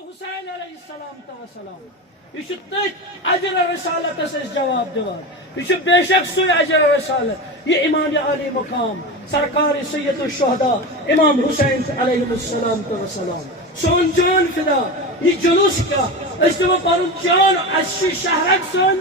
حسین علیہ السلام یہ اجر رسالت جواب دیوان یہ بے شک سوی اجر رسالت یہ امام علی مقام سرکار سید الشہداء امام حسین علیہ السلام سون جان فدا یہ جلوس کیا پن جان شہرک سن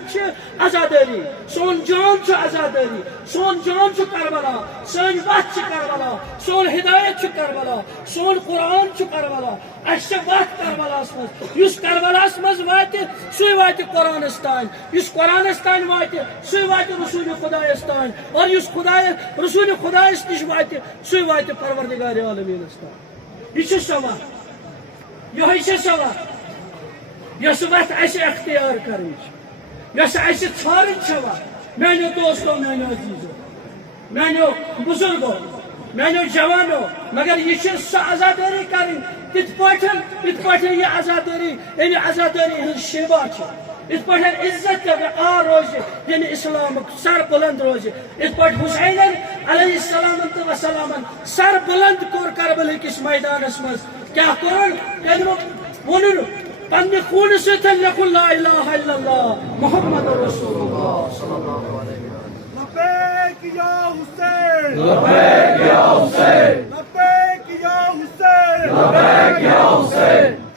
آزاداری سون جان آزاداری سون جان کربلا سن وت کربلا سون ہدایت کربلا سون قرآن کربلا اس وت کربلاس مز کربلاس مز وات سی وات قرآنس تان اس قرآنس تان وات سی وات رسول خدایس تان اور اس رسول خدایس نش وات سی وات پروردگار عالمینس تان یہ سوا یہ سوا یس وت اس اختیار کریں یس اس ژھارن میانو دوستو میانو عزیزو میانو بزرگو میانو جوانو مگر یہ سہ آزاداری کریں تت پہ یہ آزاداری یعنی آزاداری ہز شیبہ ات پہ عزت وقار روز یعنی اسلام سر بلند روز ات پہ حسین علیہ السلام سر بلند کور کربل کس میدانس مز کیا کورن ون پنہ خون ستن لکھن لا الہ الا اللہ محمد رسول اللہ صلی اللہ علیہ وسلم لبیک یا حسین لبیک یا حسین لبیک یا حسین لبیک یا حسین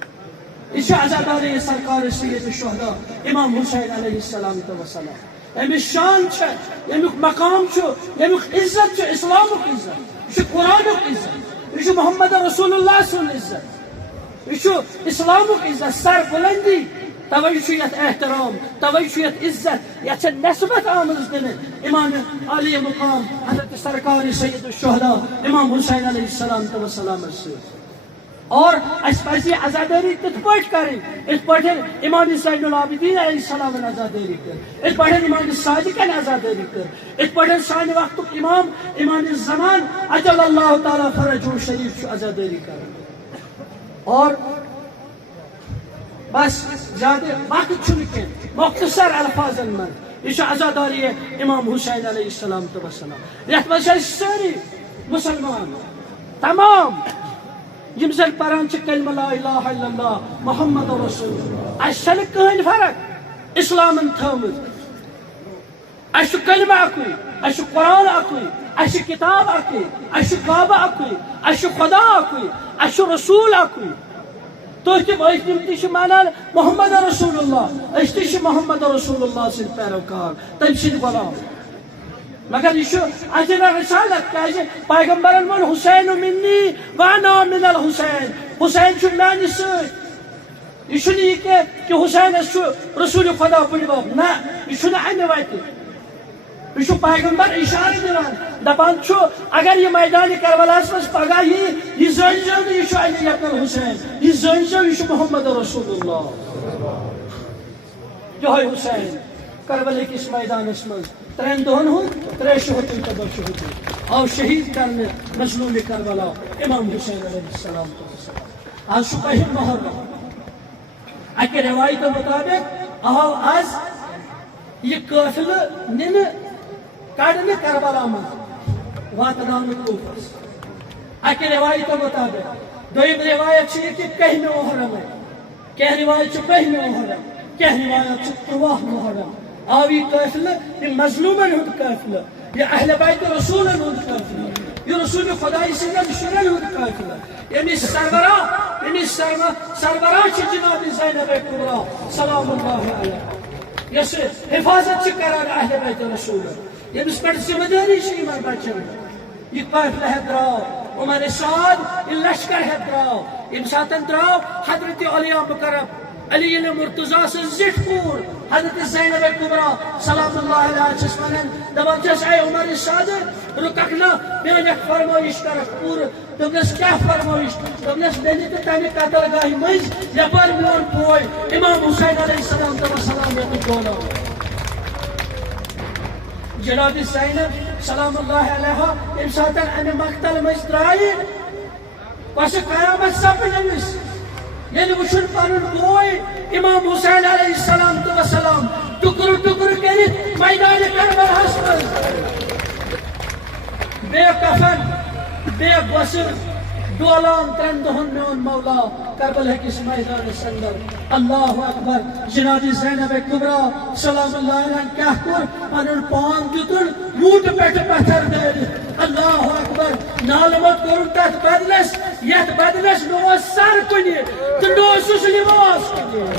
یہ عزاداری سرکار سید الشہداء امام حسین علیہ السلام امس شان امیک مقام امیک عزت اسلامک عزت یہ قرآنک عزت یہ محمد رسول اللہ سن عزت یہ اسلامک عزت سر بلندی توے یت احترام توے یت عزت یہ نسبت آمز دن امام علی مقام حضرت سرکار سید الشہداء امام حسین علیہ السلام اور اس پہ آزاداری تت پہ کریں ات پہ امام زین العابدین علیہ السلام آزاداری کر ات پہ امام صادقن آزاداری کر ات پہ سان وقت امام زمان اجل اللہ تعالی فرجہ شریف آزاداری کر اور بس زیادہ وقت کی مختصر الفاظ من یہ آزاداری امام حسین علیہ السلام یت مز ساری مسلمان تمام یم زن پران کلمہ لا الہ الا اللہ محمد رسول اللہ اس کہین فرق اسلامن تھومز اس کلمہ اکوی اس قرآن اکوی اس کتاب اکوی اس کعبہ اکوی اس خدا اکوی اس رسول اکوی تو تم مانان محمد رسول اللہ اس تہ محمد رسول اللہ سن پیروکار تم سن غلام مگر یہ اجر رسالت کہ پیغمبرن ون حسین منی وانا من الحسین حسین میانہ ست یہ کہ حسین رسول خدا بڑ بب نا یہ امہ وتہ یہ پیغمبر اشارہ دان دپان اگر یہ میدان کربلاس مز پگہ یہ زنزو یہ علی ابن الحسین یہ زنزو یہ محمد رسول اللہ یہ حسین کربلا کس میدانس مز ترین دہن ہند ترے شہدی تبر شہدی آو شہید کرنے مظلوم کربلا امام حسین علیہ السلام آج پہل محرم اکہ روایت مطابق آو آج یہ قافلہ نن کڑنے کربلا من واتنان کوفس اکہ روایت مطابق دویم روایت کہ کہہ محرم کہ روایت پہل محرم کہ روایت 13 محرم آو یہ قافلہ یہ مظلومن ہند قافلہ یہ اہل بیت رسولن ہند قافلہ یہ رسول خدای سندن شرن ہند قافلہ یعنی سربراہ جناب زینب کبریٰ سلام اللہ علیہ یس حفاظت کران اہل بیت رسول یمس پہ ذمہ داری یمن بچن یہ قافلہ ہے دراو عمر سعد یہ لشکر ہے دراو یم ساتن دراو حضرت علی مکرم علی مرتضی سے زٹ پور حضرت زینب کبریٰ سلام اللہ علیہ چس ونان دپان چس اے عمر سعد رکنا میان فرمائش کرک پور دپنس کیا فرمائش دپنس میری تو تمہ قتل گاہ مز یپر میون بوے امام حسین علیہ السلام یت گولو جناب زینب سلام اللہ علیہ یم ساتن امہ مقتل مز درائے پس قیامت سپد امس یعنی وچن پن بوے امام حسین علیہ السلام ٹکر ٹکر کرت میدان کربلاس مز بے کفن بے غسل دولان ترن دہن میون مولا کربلا کس میدان سندر اللہ اکبر جناب زینب کبرا سلام اللہ علیہ کیا کر پنن پان دتن موٹ پٹ پتھر دے اللہ اکبر نالمت کرن تت بدلس یت بدلس نو سر کنی تو نو سس لباس کنی